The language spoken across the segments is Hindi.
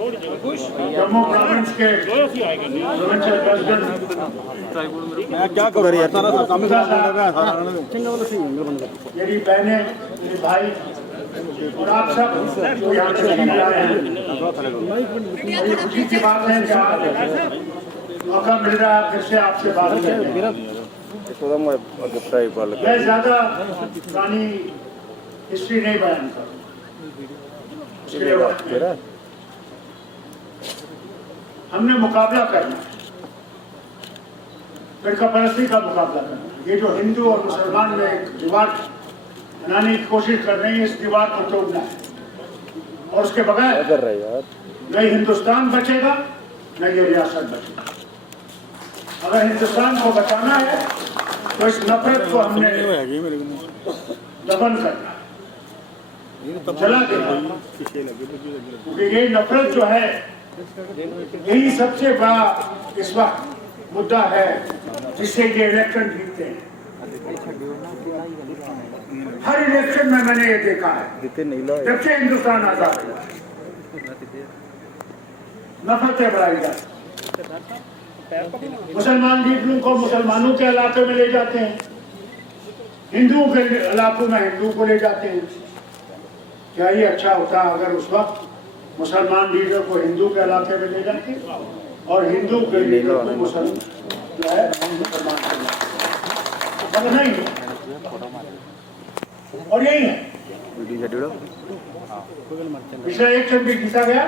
जम्मू प्रोविंस के प्रोविंशियल प्रेसिडेंट मैं क्या करूँ यार, सारा काम मेरी बहनें, मेरे भाई और आप सब जो यहाँ तशरीफ लाए हैं, ये खुशी की बात है कि आज मौका मिल रहा है फिर से आपसे बात करने का। मैं ज़्यादा पुरानी हिस्ट्री नहीं बयान करूँ, उसके लिए वक्त नहीं। हमने मुकाबला करना है, फिरका परस्ती का मुकाबला करना है। ये जो हिंदू और मुसलमान में एक दीवार बनाने की कोशिश कर रहे हैं, इस दीवार को तोड़ना है और उसके बगैर न हिंदुस्तान बचेगा न ये रियासत बचेगा। अगर हिंदुस्तान को बचाना है तो इस नफरत को हमने दफन करना है, जला देना, क्योंकि ये नफरत जो है यही सबसे बड़ा इस वक्त मुद्दा है जिससे ये इलेक्शन जीतते हैं। हर इलेक्शन में मैंने ये देखा है, जब से हिंदुस्तान आजाद हुआ नफरतें बढ़ाई जाती, मुसलमान लीडरों को मुसलमानों के इलाके में ले जाते हैं, हिंदुओं के इलाकों में हिंदुओं को ले जाते हैं। क्या ये अच्छा होता अगर उस वक्त मुसलमान लीडर को हिंदू के इलाके में ले जाते और हिंदू के लीडर को मुसलमान जो है मुसलमान के इलाके नहीं है। और यही है पिछला इलेक्शन भी जीता गया,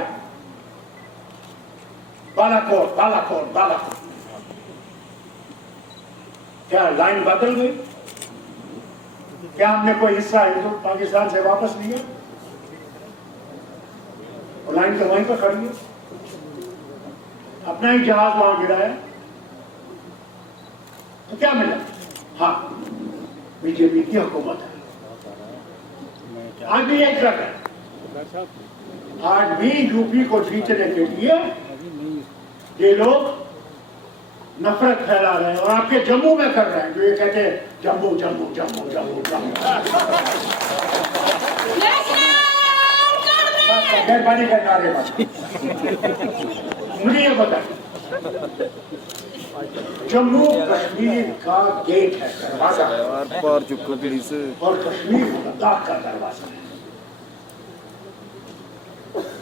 बालाकोट बालाकोट बालाकोट। क्या लाइन बदल गई? क्या हमने कोई हिस्सा हिंदू पाकिस्तान से वापस लिया? और लाइन तो वहीं पर खड़ी है, अपना ही जहाज वहां गिराया तो क्या मिला? हाँ, बीजेपी की हुकूमत है। आज भी एक रख है, आज भी यूपी को जीतने के लिए ये लोग नफरत फैला रहे हैं और आपके जम्मू में कर रहे हैं, जो ये कहते हैं जम्मू जम्मू जम्मू जम्मू जम्मू। मेहरबानी करना रहे मुझे ये बताइए, जम्मू कश्मीर का गेट है, दरवाजा और कश्मीर लद्दाख का दरवाजा है।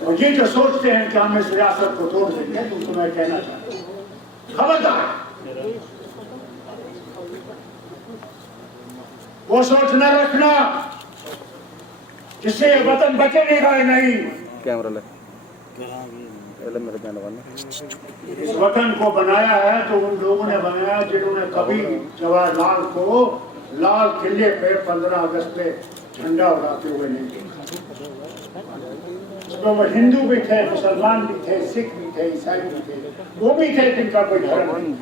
और ये जो सोचते हैं कि हम इस रियासत को तोड़ देंगे, तो उनको मैं कहना चाहता हूँ खबरदार, वो सोच न रखना जिससे ये वतन बचेगा नहीं। कैमरा ले इस वतन को बनाया है तो उन लोगों ने बनाया जिन्होंने कभी जवाहरलाल को लाल किले पे 15 अगस्त पे झंडा उड़ाते हुए नहीं देखा। तो वो हिंदू भी थे, मुसलमान भी थे, सिख भी थे, ईसाई भी थे, वो भी थे जिनका कोई धर्म नहीं।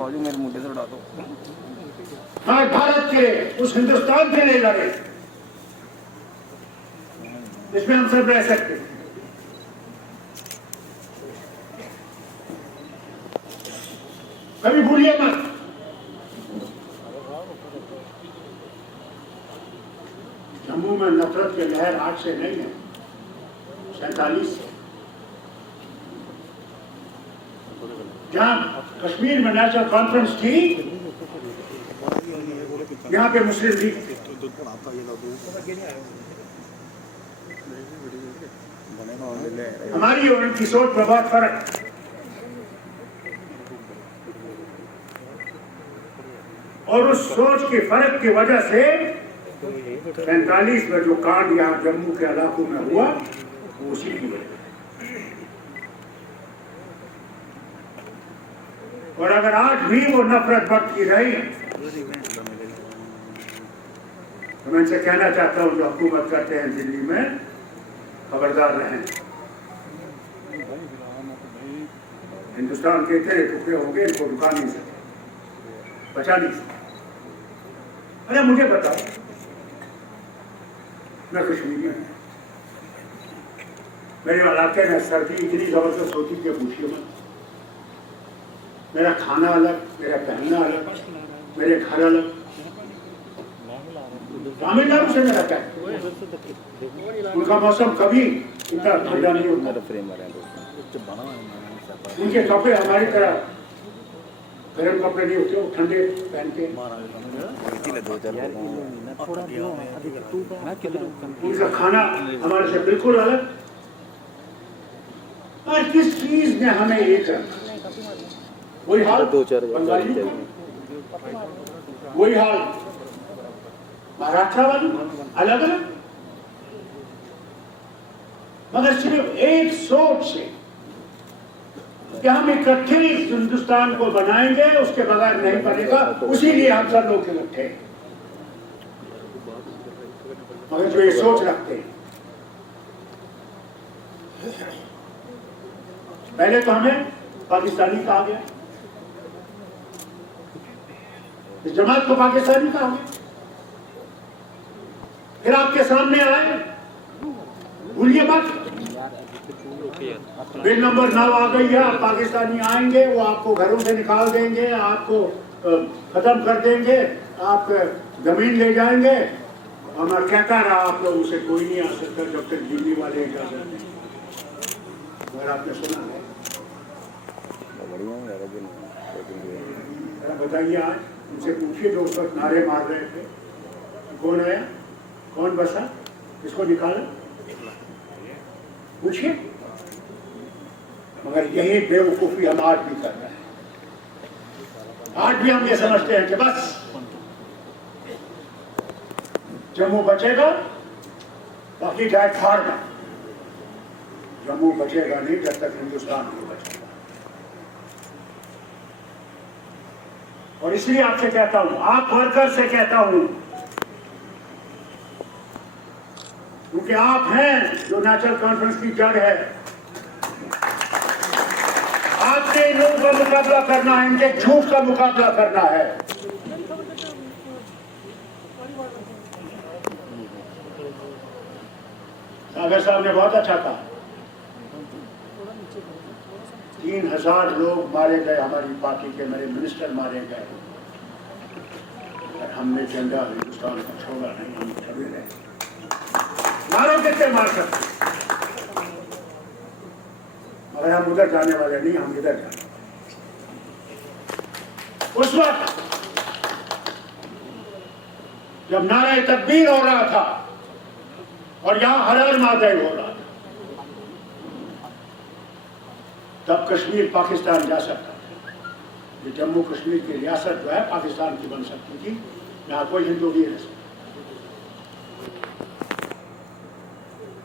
हाँ, भारत के उस हिंदुस्तान के लिए लड़े जिसमें हम सब रह सकते हैं। कभी भूलिए मत, जम्मू में नफरत की लहर आज से नहीं है, 47 से। जहां कश्मीर में नेशनल कॉन्फ्रेंस थी, यहाँ पे मुस्लिम लीग थे। हमारी और उनकी सोच में बहुत फर्क है। और उस सोच के फर्क की वजह से 45 में जो कांड यहाँ जम्मू के इलाकों में हुआ, वो उसी की वजह। और अगर आज भी वो नफरत बढ़ती रही तो मैं इनसे कहना चाहता हूँ जो हुकूमत करते हैं दिल्ली में, खबरदार रहें। हिंदुस्तान के इतने टुकड़े होंगे, इनको रुका नहीं सकते, बचा नहीं सकते। अरे मुझे बताओ, मैं कश्मीरी हूँ, मेरे इलाके में सर्दी इतनी जबरदस्त होती कि पूछिए मत। मेरा खाना अलग, मेरा पहनना अलग, मेरे घर अलग। तमिलनाडु से मेरा क्या, उनका मौसम कभी इतना ठंडा नहीं होता। उनके कपड़े हमारी तरह गर्म कपड़े नहीं होते, वो ठंडे पहनते हैं। उनका खाना हमारे से बिल्कुल अलग। और किस चीज ने हमें एक रखा? वही हाल बंगाली का, वही हाल महाराष्ट्र वाली, अलग अलग, मगर सिर्फ एक सोच से कि हम इकट्ठे इस हिंदुस्तान को बनाएंगे, उसके बगैर नहीं बनेगा, उसी लिए हम सब लोग इकट्ठे हैं। मगर जो ये सोच रखते हैं, पहले तो हमें पाकिस्तानी कहा गया, इस जमात को पाकिस्तानी कहा गया, फिर आपके सामने आए, भूलिए मत, बिल नंबर 9 आ गई है, आप पाकिस्तानी आएंगे, वो आपको घरों से निकाल देंगे, आपको खत्म कर देंगे, आप जमीन ले जाएंगे। और मैं कहता रहा आप लोगों से कोई नहीं आ सकता जब तक दिल्ली वाले इजाजत दें। अगर आपने सुना है बताइए, आज उनसे पूछिए जो उस वक्त नारे मार रहे थे, कौन आया, कौन बसा, किसको निकाला, पूछिए। मगर यही बेवकूफी हम आज भी कर रहे हैं। आज भी हम ये समझते हैं कि बस जम्मू बचेगा, बाकी जाए फाड़ में। जम्मू बचेगा नहीं जब तक हिंदुस्तान नहीं बचेगा। और इसलिए आपसे कहता हूं, आप वर्कर से कहता हूं, क्योंकि आप हैं जो नेशनल कॉन्फ्रेंस की जड़ है। आपने इन लोगों का मुकाबला करना है, इनके झूठ का मुकाबला करना है। सागर साहब ने बहुत अच्छा कहा, 3000 लोग मारे गए, हमारी पार्टी के मेरे मिनिस्टर मारे गए, और हमने झंडा हिंदुस्तान को छोड़ा नहीं, हम छड़े रहे। मारो कितने मार सकते, मगर हम उधर जाने वाले नहीं, हम इधर जाने। उस वक्त जब नारे तकबीर हो रहा था और यहां हर मातहब हो रहा था, तब कश्मीर पाकिस्तान जा सकता था। ये जम्मू कश्मीर की रियासत जो है पाकिस्तान की बन सकती थी, यहाँ कोई हिंदू नहीं रह सकता।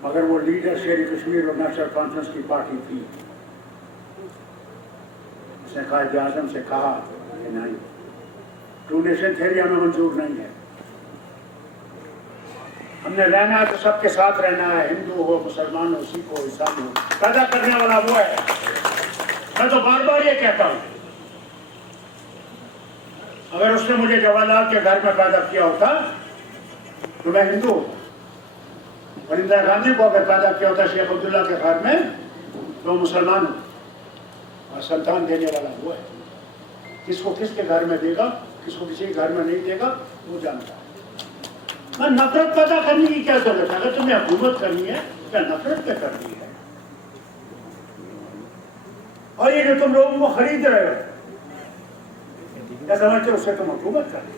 मगर वो लीडर शेर कश्मीर और नेशनल कॉन्फ्रेंस की पार्टी थी, उसने कायद आज़म से कहा कि नहीं, टू नेशन थ्योरी हमें मंजूर नहीं है, हमने रहना है तो सबके साथ रहना है, हिंदू हो, मुसलमान हो, सिख हो, ईसाई हो, पैदा करने वाला वो है। मैं तो बार बार ये कहता हूं, अगर उसने मुझे जवाहरलाल के घर में पैदा किया होता तो मैं हिंदू होता, और इंदिरा गांधी को अगर पैदा किया होता शेख अब्दुल्ला के घर में तो मुसलमान होता। और संतान देने वाला वो है, किसको किसके घर में देगा, किसको किसी के घर में नहीं देगा, वो जानता है। मैं नफरत पैदा करने की क्या जरूरत है? अगर तुम्हें हुकूमत करनी है क्या नफरत पे करनी है? और ये जो तुम लोगों को खरीद रहे हो, क्या समझते हो उससे तुम हुकूमत कर रहे हो?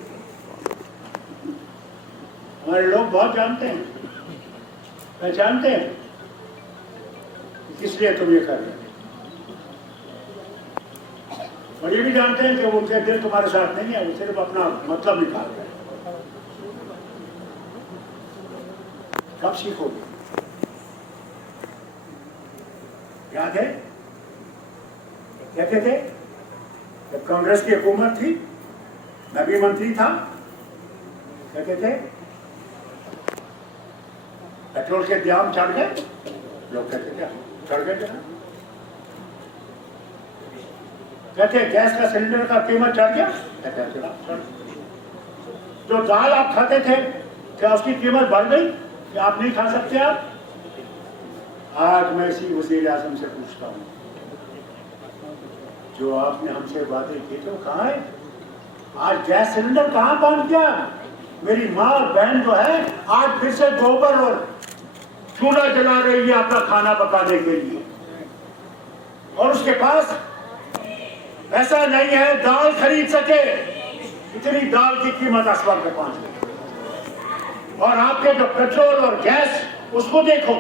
हमारे लोग बहुत जानते हैं, पहचानते हैं किस लिए तुम ये कर रहे हो, और ये भी जानते हैं कि उनके दिल तुम्हारे साथ नहीं है, वो सिर्फ अपना मतलब निकाल रहे हैं। कब सीखोगे? याद है कहते थे जब कांग्रेस की हुकूमत थी, मैं भी मंत्री था, कहते थे पेट्रोल के दाम चढ़ गए, लोग कहते थे चढ़ गए जरा, कहते गैस का सिलेंडर का कीमत चढ़ गया, कहते जो दाल आप खाते थे क्या उसकी कीमत बढ़ गई कि आप नहीं खा सकते? आप आज मैं इसी वज़ीर आज़म से पूछता हूँ, जो आपने हमसे बातें की तो कहाँ है? आज गैस सिलेंडर कहाँ पहुंच गया? मेरी माँ और बहन जो है आज फिर से गोबर और चूल्हा जला रही है अपना खाना पकाने के लिए। और उसके पास ऐसा नहीं है दाल खरीद सके, इतनी दाल की कीमत आसमान पे पहुंच गई। और आपके जो पेट्रोल और गैस, उसको देखो,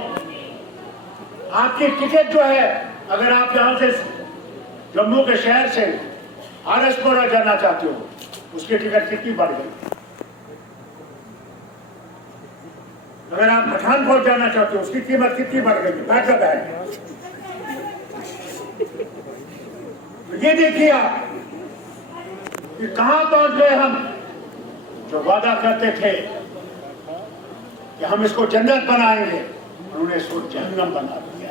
आपकी टिकट जो है, अगर आप यहां से जम्मू के शहर से आरएसपुरा जाना चाहते हो, उसकी टिकट कितनी बढ़ गई। अगर आप पठानकोट जाना चाहते हो, उसकी कीमत कितनी बढ़ गई। बैठक है, ये देखिए आप कि कहां पहुंच गए हम। जो वादा करते थे कि हम इसको जन्नत बनाएंगे, उन्होंने इसको जहन्नम बना दिया।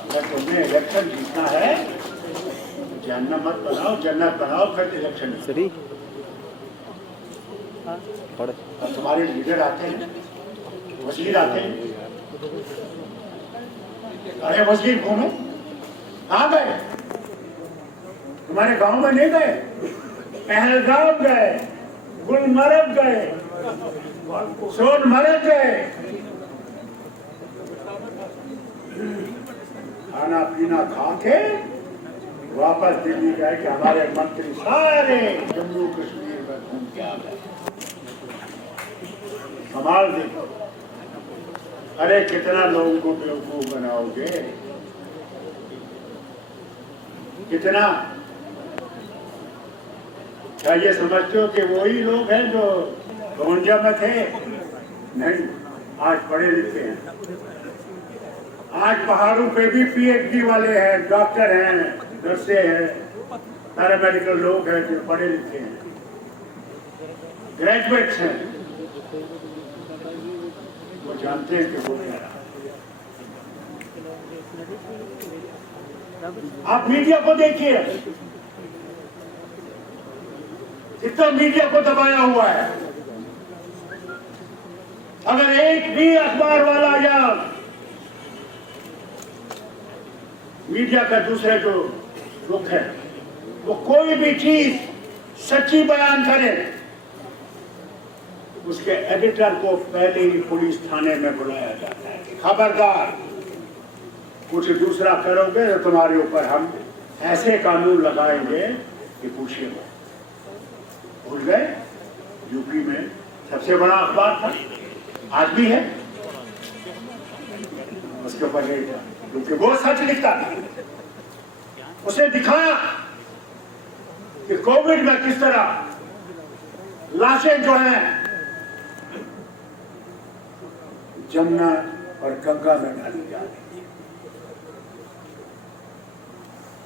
अगर तुम्हें इलेक्शन जीतना है तो जहन्नम मत बनाओ, जन्नत बनाओ, फिर इलेक्शन। सही तुम्हारे लीडर आते हैं, वजीर आते हैं, अरे वजीर घूमे, कहाँ गए? तुम्हारे गांव में नहीं गए? पहलगाम गए, गुलमर्ग गए, सोनमर्ग गए, खाना पीना खा के वापस दिल्ली गए कि हमारे मंत्री सारे जम्मू कश्मीर में घूम के आ गए। कमाल देखो, अरे कितना लोगों को बेवकूफ बनाओगे, कितना। क्या ये समझते हो कि वही लोग हैं जो गोंजा में थे? नहीं, आज पढ़े लिखे हैं, आज पहाड़ों पे भी पीएचडी वाले हैं, डॉक्टर हैं, नर्से हैं, पैरामेडिकल लोग हैं जो पढ़े लिखे हैं, ग्रेजुएट्स हैं। वो जानते हैं कि वो क्या रहा। आप मीडिया को देखिए, कितना मीडिया को दबाया हुआ है। अगर एक भी अखबार वाला या मीडिया का दूसरे जो रुख है, वो कोई भी चीज सच्ची बयान करे, उसके एडिटर को पहले ही पुलिस थाने में बुलाया जाता है। खबरदार, कुछ दूसरा करोगे तो तुम्हारे ऊपर हम ऐसे कानून लगाएंगे कि पूछिए मत। भूल गए, यूपी में सबसे बड़ा अखबार था, आज भी है, उसके ऊपर नहीं था क्योंकि वो सच लिखता था। उसने दिखाया कि कोविड में किस तरह लाशें जो हैं जमुना और गंगा में डाली जा रही है।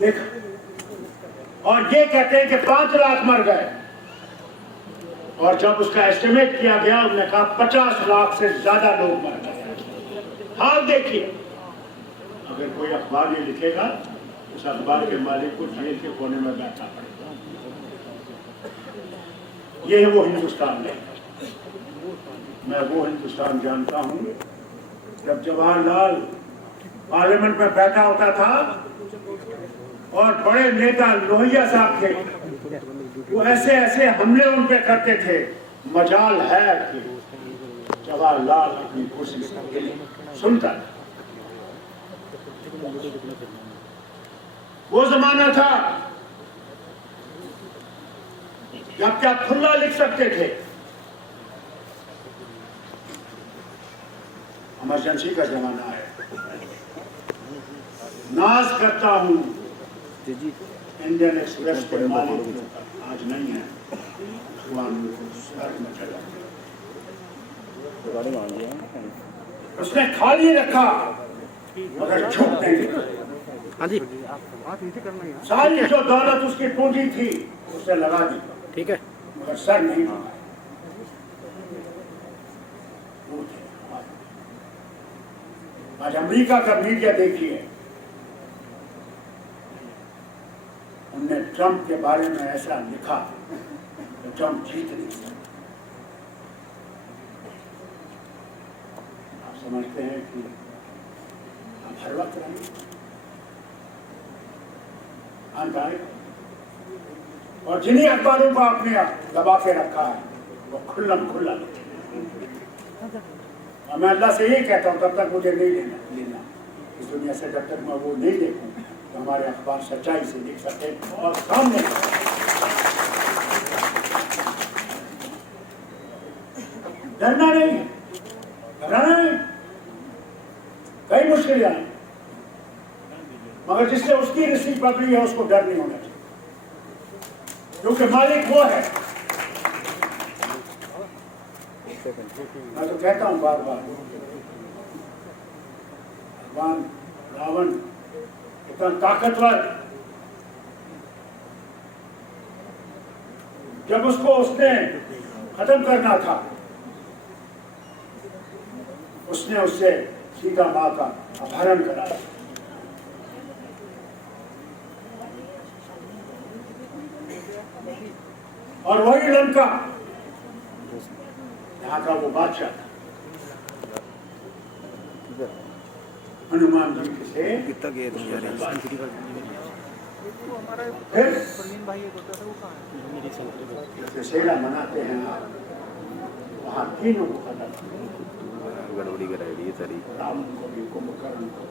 देख, और ये कहते हैं कि 5 लाख मर गए, और जब उसका एस्टिमेट किया गया उन्होंने कहा 50 लाख से ज्यादा लोग मर गए। हाल देखिए, अगर कोई अखबार ये लिखेगा, उस अखबार के मालिक को जेल के कोने में बैठना पड़ेगा। ये है वो हिंदुस्तान है। मैं वो हिंदुस्तान जानता हूँ जब जवाहरलाल पार्लियामेंट में बैठा होता था और बड़े नेता लोहिया साहब थे, वो ऐसे ऐसे हमले उन पे करते थे। मजाल है कि जवाहरलाल अपनी कुर्सी सुनता। वो जमाना था जब क्या खुला लिख सकते थे। इमरजेंसी का जमाना है। नाज करता हूं इंडियन एक्सप्रेस के मालिक आज नहीं है, उसने खाली रखा मगर झुक नहीं। हाँ जी, सारी जो दौलत उसकी पूंजी थी उसे लगा दी, ठीक है, मगर सर नहीं। आज अमेरिका का मीडिया देखिए, उनने ट्रंप के बारे में ऐसा लिखा तो ट्रंप जीत नहीं सकता। आप समझते हैं कि हम हर वक्त रहेंगे, अंत आएगा। और जिन्हीं अखबारों को आपने दबा के रखा है वो खुल्लम खुल्ला लिखे। और मैं अल्लाह से यही कहता हूँ तब तक मुझे नहीं लेना। इस दुनिया से जब तक मैं वो नहीं देखूं तो हमारे अखबार सच्चाई से लिख सकते हैं और सामने डरना नहीं है, घबराना नहीं। कई मुश्किलें आई मगर जिससे उसकी रस्सी पकड़ी है उसको डर नहीं होना चाहिए, क्योंकि मालिक वो है। मैं तो कहता हूं बार बार, भगवान रावण इतना ताकतवर, जब उसको उसने खत्म करना था उसने उससे सीता मां का अपहरण कराया। और वही लंका यहाँ का वो बादशाह था, हनुमान जी से कितना गए तुम यार दशहरा मनाते हैं आप, वहाँ तीनों को खत्म, गड़बड़ी कराई दी सारी। राम को भी, कुंभकर्ण को,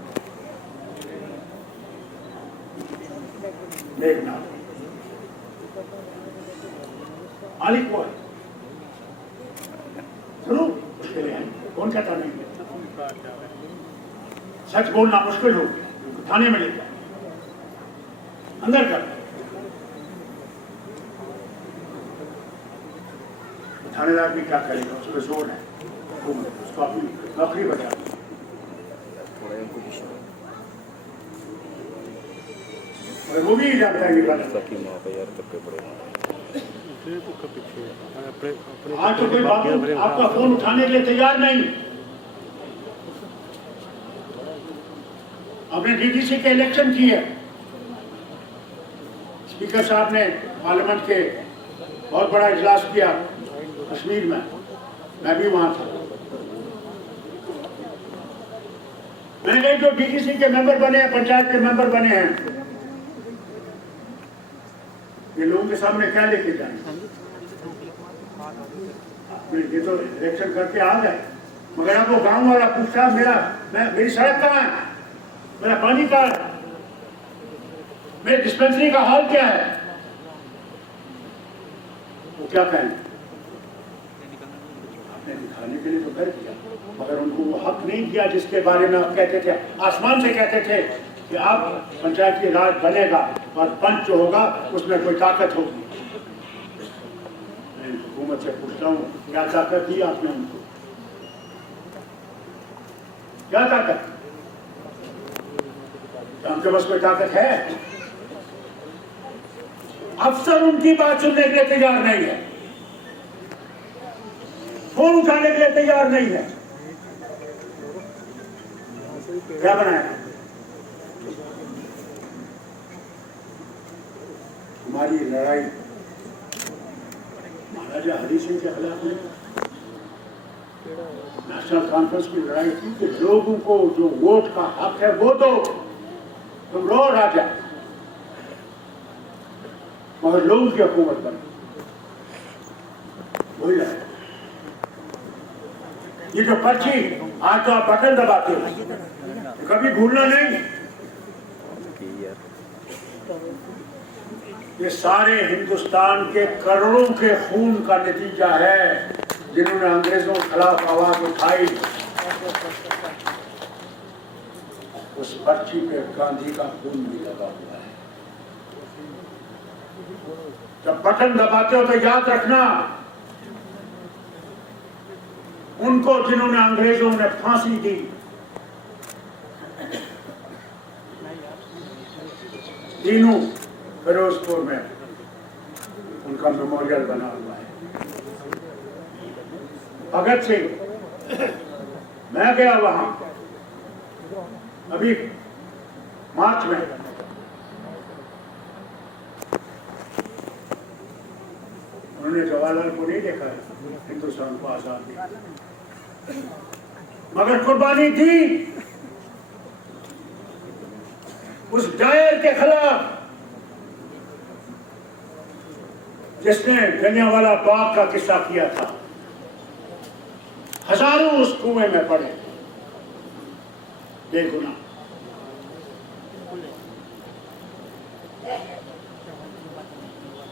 मेघनाथ मालिक वो है। जरूर मुश्किलें हैं, कौन कहता नहीं है। सच बोलना मुश्किल हो गया, थाने में ले जाए, अंदर कर, थानेदार भी क्या करेगा, उस पर जोर है, उसको अपनी नौकरी बचा। और वो भी जानता है ताकि माँ का यार तब पड़े आज तो कोई बाबू आपका फोन उठाने के लिए तैयार नहीं। आपने डीडीसी के इलेक्शन किए, स्पीकर साहब ने पार्लियामेंट के बहुत बड़ा इजलास किया कश्मीर में, मैं भी वहां था। मैंने कहा जो डीडीसी के मेंबर बने हैं, पंचायत के मेंबर बने हैं, ये लोगों के सामने क्या लेके जाए। ये तो इलेक्शन करके आ गए, मगर अब वो गांव वाला पूछता मेरी सड़क कहाँ है, मेरा पानी कहाँ है, मेरे डिस्पेंसरी का हाल क्या है, वो क्या कहें। आपने दिखाने के लिए तो कर दिया, मगर उनको वो हक नहीं दिया जिसके बारे में आप कहते थे, आसमान से कहते थे कि आप पंचायती राज बनेगा और पंच जो होगा उसमें कोई ताकत होगी। मैं हुकूमत से पूछता हूँ, क्या ताकत दी आपने उनको, क्या ताकत, उनके पास कोई ताकत है? अफसर उनकी बात सुनने के लिए तैयार नहीं है, फोन उठाने के लिए तैयार नहीं है। क्या बनाया? हमारी लड़ाई महाराजा हरि सिंह के खिलाफ नहीं, नेशनल कॉन्फ्रेंस की लड़ाई थी कि लोगों को जो वोट का हक है वो दो, तुम रो राजा, मगर लोगों की हुकूमत बने, वही लड़ाई। ये जो पर्ची आज तो आप बटन दबाते हो, कभी भूलना नहीं, ये सारे हिंदुस्तान के करोड़ों के खून का नतीजा है जिन्होंने अंग्रेजों के खिलाफ आवाज उठाई। उस पर्ची पे गांधी का खून भी लगा हुआ है। जब बटन दबाते हो तो याद रखना, उनको जिन्होंने अंग्रेजों ने फांसी दी, तीनों फिरोजपुर में उनका मेमोरियल बना हुआ है। भगत सिंह, मैं गया वहां अभी मार्च में, उन्होंने जवाहरलाल को नहीं देखा है, हिंदुस्तान को आजाद किया, मगर कुर्बानी दी उस डायर के खिलाफ जिसने जलियांवाला बाग का किस्सा किया था। हजारों उस कुएं में पड़े बेगुनाह,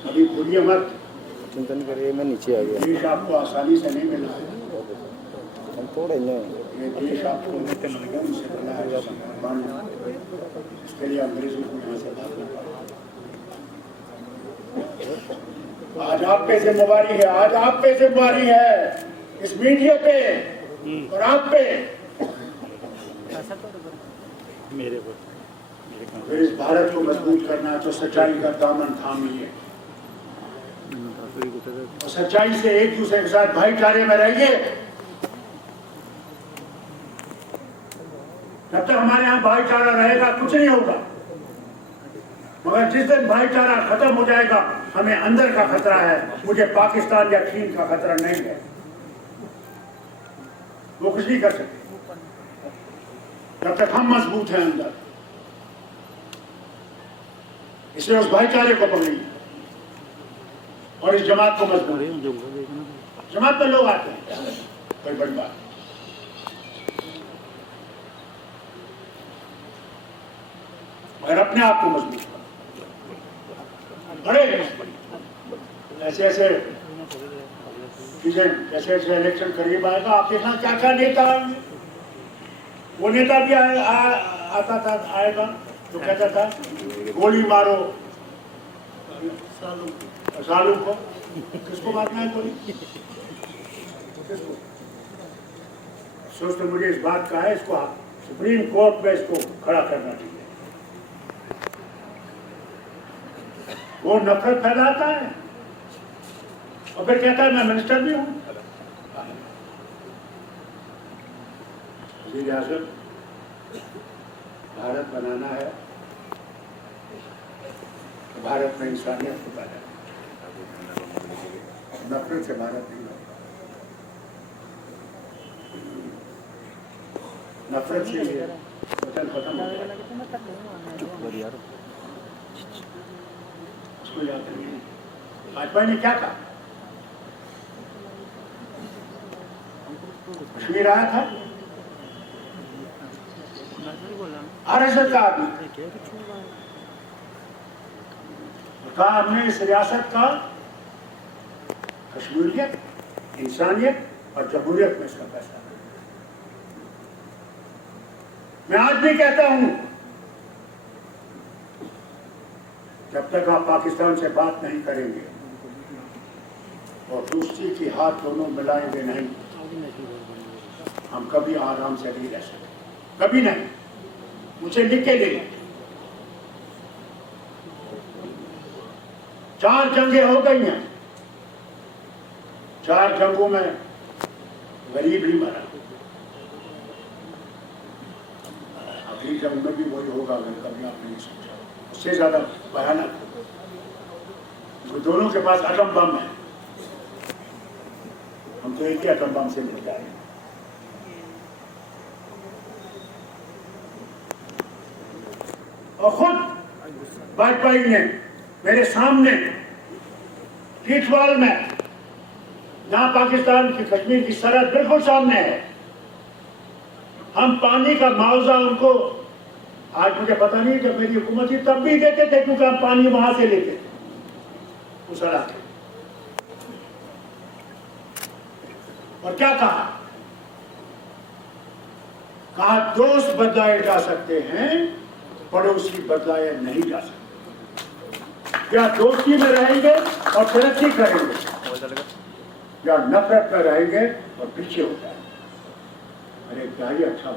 कभी भूलिए मत, चिंतन करिए। मैं नीचे आ गया। देश आपको आसानी से नहीं मिला है। हम थोड़े न ये देश आपको सुकून से मिला है, इसके लिए अंग्रेजों को यहाँ से भागना पड़ा। आज आप पे जिम्मेवारी है, आज आप पे जिम्मेवारी है, इस मीडिया पे और आप पे, मेरे को फिर इस भारत को मजबूत करना है तो सच्चाई का दामन थामिए और सच्चाई से एक दूसरे के साथ भाईचारे में रहिए। जब तक हमारे यहाँ भाईचारा रहेगा कुछ नहीं होगा, मगर जिस दिन भाईचारा खत्म हो जाएगा, हमें अंदर का खतरा है, मुझे पाकिस्तान या चीन का खतरा नहीं है। वो कुछ नहीं कर सकते जब तक हम मजबूत हैं अंदर। इसलिए उस भाईचारे को पकड़िए और इस जमात को मजबूत। जमात में लोग आते हैं, कोई बड़ी बात, मगर अपने आप को मजबूत करो। अरे ऐसे ऐसे चीजें, जैसे जैसे इलेक्शन करीब आएगा, आप देखना क्या क्या नेता आएंगे। वो नेता भी आता था, आएगा तो कहता था गोली मारो सालू को। किसको मारना है गोली? अफसोस तो मुझे इस बात का है, इसको सुप्रीम कोर्ट में इसको खड़ा करना चाहिए। वो नफरत फैलाता है और फिर कहता है मैं मिनिस्टर भी हूं। वज़ीर-ए-आज़म, भारत बनाना है तो भारत में इंसानियत को पैदा करना, नफरत से भारत नहीं होगा। नफरत से ये वतन खत्म हो जाएगा। उसको याद करिए, वाजपेयी ने क्या कहा? कश्मीर आया था, आरएसएस का आदमी कहा हमने इस रियासत का कश्मीरियत, इंसानियत और जमहूरियत में इसका फैसला। मैं आज भी कहता हूं, जब तक आप पाकिस्तान से बात नहीं करेंगे और दोस्ती की हाथ दोनों मिलाएंगे नहीं, हम कभी आराम से नहीं रह सकते, कभी नहीं। मुझे लिख के ले, 4 जंगें हो गई हैं, 4 जंगों में गरीब ही मरा। अगली जंग में भी वही होगा अगर कभी आप नहीं सोचा, उससे ज्यादा भयानक। तो दोनों के पास एटम बम है, हम तो एक ही एटम बम से मिल जाएंगे। और खुद वाजपेयी ने मेरे सामने टीटवाल में, जहां पाकिस्तान की कश्मीर की सरहद बिल्कुल सामने है, हम पानी का मुआवजा उनको, आज मुझे पता नहीं, जब मेरी हुकूमत थी तब भी देते थे, क्योंकि हम पानी वहां से लेते थे उस इलाके। और क्या कहा? कहा दोस्त बदलाए जा सकते हैं, पड़ोसी बदलाए नहीं जा सकते। क्या दोस्ती में रहेंगे और तरक्की करेंगे, या नफरत में रहेंगे और पीछे हो जाएंगे। अरे क्या ही अच्छा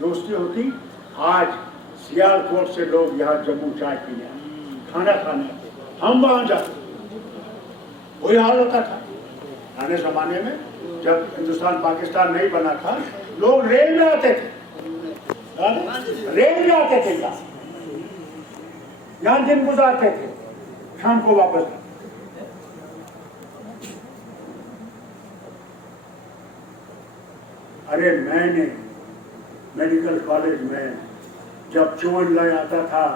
दोस्ती होती। आज सियालकोट से लोग यहाँ जम्मू चाय पीने, खाना खाने, हम वहां जाते, वही हाल होता था। पुराने जमाने में जब हिंदुस्तान पाकिस्तान नहीं बना था, लोग रेल में आते थे, रेल में आते थे, यहाँ दिन गुजारते थे, शाम को वापस आते। अरे मैंने मेडिकल कॉलेज में जब चोन लय आता था,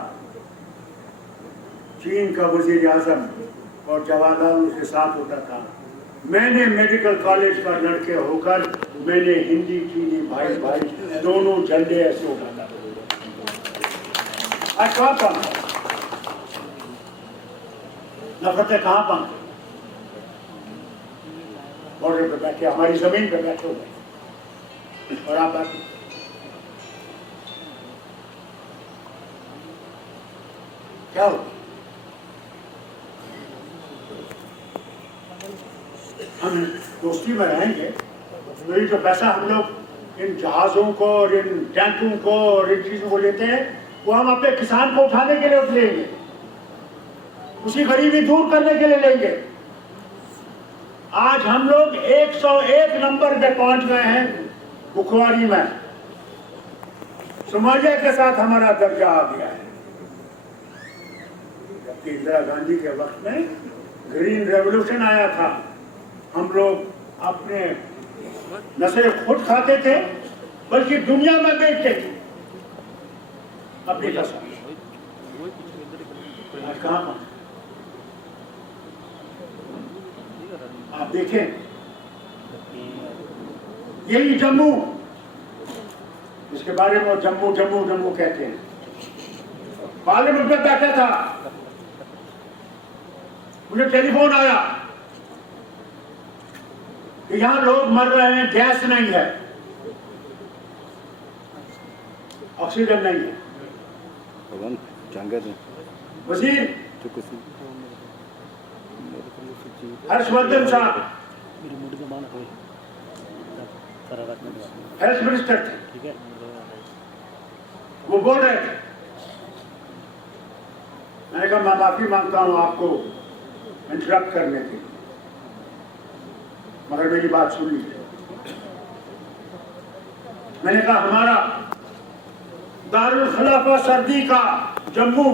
चीन का वज़ीर-ए-आज़म और जवाहरलाल उसके साथ होता था, मैंने मेडिकल कॉलेज का लड़के होकर मैंने हिंदी चीनी भाई भाई दोनों झंडे ऐसे उठाता था। आज कहाँ नफरतें कहाँ पहुंच गई? बॉर्डर पे बैठे, हमारी जमीन पे बैठे हुए, और आप बाकी क्या हो? हम दोस्ती में रहेंगे तो ये जो पैसा हम लोग इन जहाजों को और इन टैंकों को और इन चीजों को लेते हैं, वो हम अपने किसान को उठाने के लिए लेंगे, उसी गरीबी दूर करने के लिए लेंगे। आज हम लोग 101 नंबर पे पहुंच गए हैं बुखवारी में। सोमालिया के साथ हमारा दर्जा आ गया है। जबकि इंदिरा गांधी के वक्त में ग्रीन रेवोल्यूशन आया था, हम लोग अपने न सिर्फ खुद खाते थे बल्कि दुनिया में बेचते थे अपनी फसल। आज कहाँ पहुंचे? आप देखें, यही जम्मू, इसके बारे में जम्मू जम्मू जम्मू कहते हैं, पार्लियामेंट में बैठा था, मुझे टेलीफोन आया कि यहां लोग मर रहे हैं, गैस नहीं है, ऑक्सीजन नहीं है। भगवान चंगा दे वजीर तो कुछ हर्षवर्धन साहब मेरी मुड़ी का मान कोई सारा रात में हेल्थ मिनिस्टर थे, ठीक है। वो बोल रहे थे, मैंने कहा मैं माफी मांगता हूं आपको इंटरप्ट करने के लिए, मगर मेरी बात सुन लीजिए। मैंने कहा हमारा दारुल खिलाफा सर्दी का जम्मू